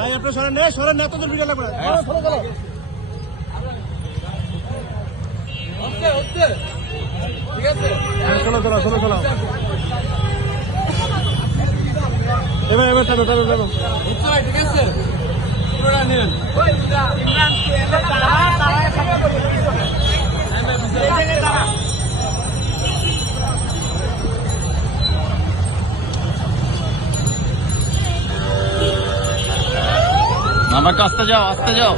ভাই আপনি সরেন নেই সরেন না তোদের ভিডিও লাগবে। হ্যাঁ। চলো, চলো। হ্যাঁ, চলো চলো চলো চলো এবার এবার টানো টানো টানো ঠিক আছে আমার কাছটা যাও আসতে যাও।